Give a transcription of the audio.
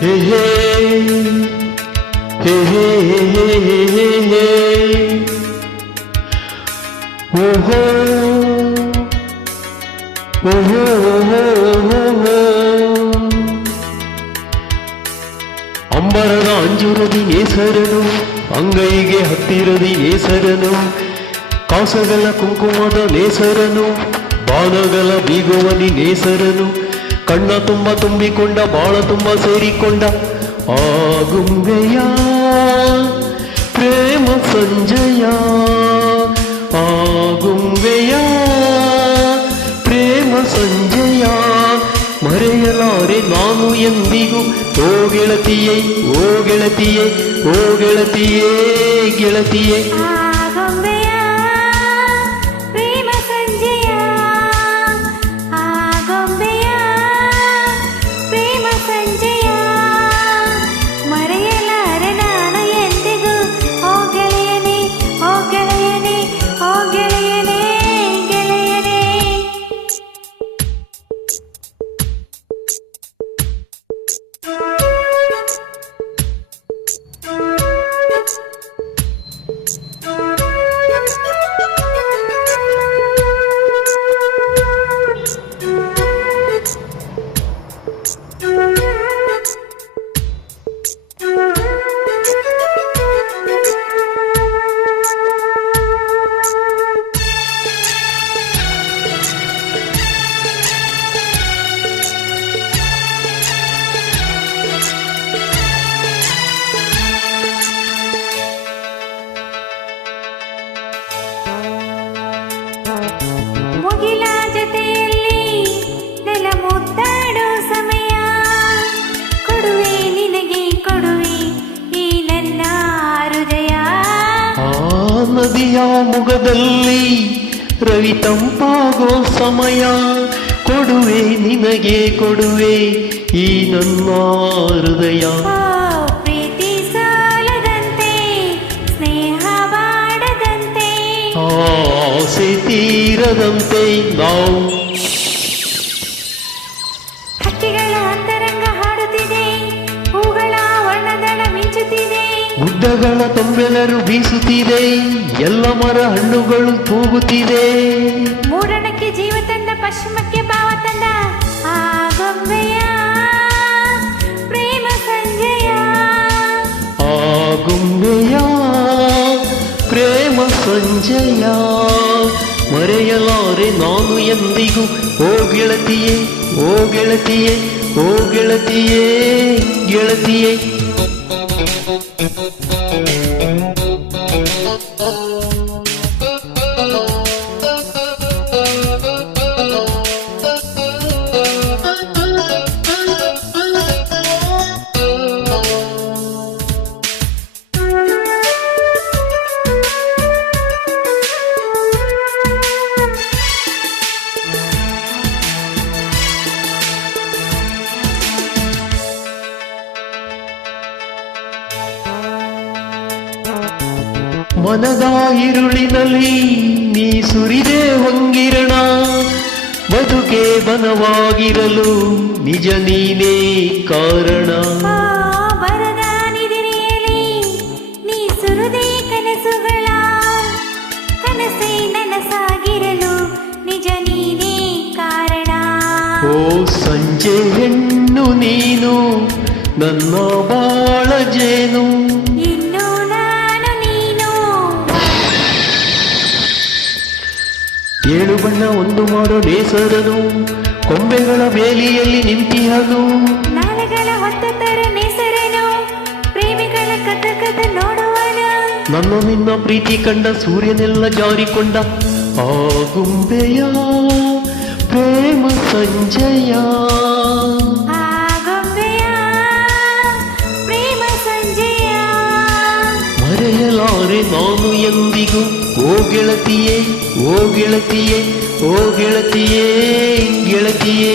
ಹೇ ಹೇ ಹೇ ಹೇ ಹೇ ಹೇ ಓಹೋ ಓಹೋ ಅಂಬರದ ಅಂಜುರದಿ ನೇಸರನು ಅಂಗೈಗೆ ಹತ್ತಿರದಿ ನೇಸರನು ಕಾಸಗಲ ಕುಂಕುಮದ ನೇಸರನು ಬಾಣಗಲ ಬೀಗುವನಿ ನೇಸರನು ಕಣ್ಣ ತುಂಬ ತುಂಬಿಕೊಂಡ ಬಾಳ ತುಂಬ ಸೇರಿಕೊಂಡ ಆಗುಂಬೆಯ ಪ್ರೇಮ ಸಂಜಯ ಆಗುಂಬೆಯ ಪ್ರೇಮ ಸಂಜಯ ಮರೆಯಲಾರೆ ನಾನು ಎಂದಿಗೂ ಓ ಗೆಳತಿಯೇ ಓ ಗೆಳತಿಯೇ ಓ ಗೆಳತಿಯೇ ಗೆಳತಿಯೇ ಮುಗಿಲ ಜೊತೆಯಲ್ಲಿ ನೆಲ ಮುದ್ದಾಡೋ ಸಮಯ ಕೊಡುವೆ ನಿನಗೆ ಕೊಡುವೆ ಈ ನನ್ನ ಹೃದಯ ಆ ನದಿಯ ಮುಗದಲ್ಲಿ ರವಿ ತಂಪಾಗೋ ಸಮಯ ಕೊಡುವೆ ನಿನಗೆ ಕೊಡುವೆ ಈ ನನ್ನ ಹೃದಯ ಪ್ರೀತಿ ಸಾಲದಂತೆ ಸ್ನೇಹ ಬಾಡದಂತೆ ಆಸೆ ತೀರದಂತೆ ನಾವು ಹಕ್ಕಿಗಳ ಅಂತರಂಗ ಹಾಡುತ್ತಿದೆ ಹೂಗಳ ವರ್ಣದಳ ಮಿಂಚುತ್ತಿದೆ ಗುಡ್ಡಗಳ ತೊಂಬೆಲರು ಬೀಸುತ್ತಿದೆ ಎಲ್ಲ ಮರ ಹಣ್ಣುಗಳು ತೂಗುತ್ತಿದೆ ಮೂಡಣಕ್ಕೆ ಜೀವ ತಂದ ಪಶ್ಚಿಮಕ್ಕೆ ಭಾವ ತಂದ ಆಗೊಂಬೆಯ ಪ್ರೇಮ ಸಂಜಯ ಆಗುಂಬೆಯ ಪ್ರೇಮ ಸಂಜಯ ಮರೆಯಲಾರೆ ನಾನು ಎಂದಿಗೂ ಓ ಗೆಳತಿಯೇ ಓ ಗೆಳತಿಯೇ ಓ ಗೆಳತಿಯೇ ಗೆಳತಿಯೇ ಮನದ ಇರುಳಿನಲ್ಲಿ ನೀ ಸುರಿದೆ ಹೊಂಗಿರಣ ಬದುಕೆ ಬನವಾಗಿರಲು ನಿಜ ನೀನೇ ಕಾರಣ ಬರದ ನಿದಿರೆಯಲ್ಲಿ ನೀ ಸುರುದೇ ಕನಸುಗಳ ಕನಸೇ ನನಸಾಗಿರಲು ನಿಜ ನೀನೇ ಕಾರಣ ಓ ಸಂಜೆ ಹೆಣ್ಣು ನೀನು ನನ್ನ ಬಾಳ ಜೇನು ಇನ್ನು ನಾನು ನೀನು ಏಳು ಬಣ್ಣ ಒಂದು ಮಾಡೋ ನೇಸರನು ಕೊಂಬೆಗಳ ಬೇಲಿಯಲ್ಲಿ ನಿಂತಿಹನು ನಾಳೆಗಳ ಹೊತ್ತು ತರ ನೇಸರನು ಪ್ರೇಮಿಗಳ ಕಥಕದ ನೋಡುವನು ನನ್ನ ನಿನ್ನ ಪ್ರೀತಿ ಕಂಡ ಸೂರ್ಯನೆಲ್ಲ ಜಾರಿಕೊಂಡ ಆಗುಂಬೆಯ ಪ್ರೇಮ ಸಂಜಯ ಆಗೊಂಬೆಯ ಪ್ರೇಮ ಸಂಜಯ ಮರೆಯಲಾರೆ ನಾನು ಎಂದಿಗೂ ಓ ಗೆಳತಿಯೇ ಓ ಗೆಳತಿಯೇ ಓ ಗೆಳತಿಯೇ ಗೆಳತಿಯೇ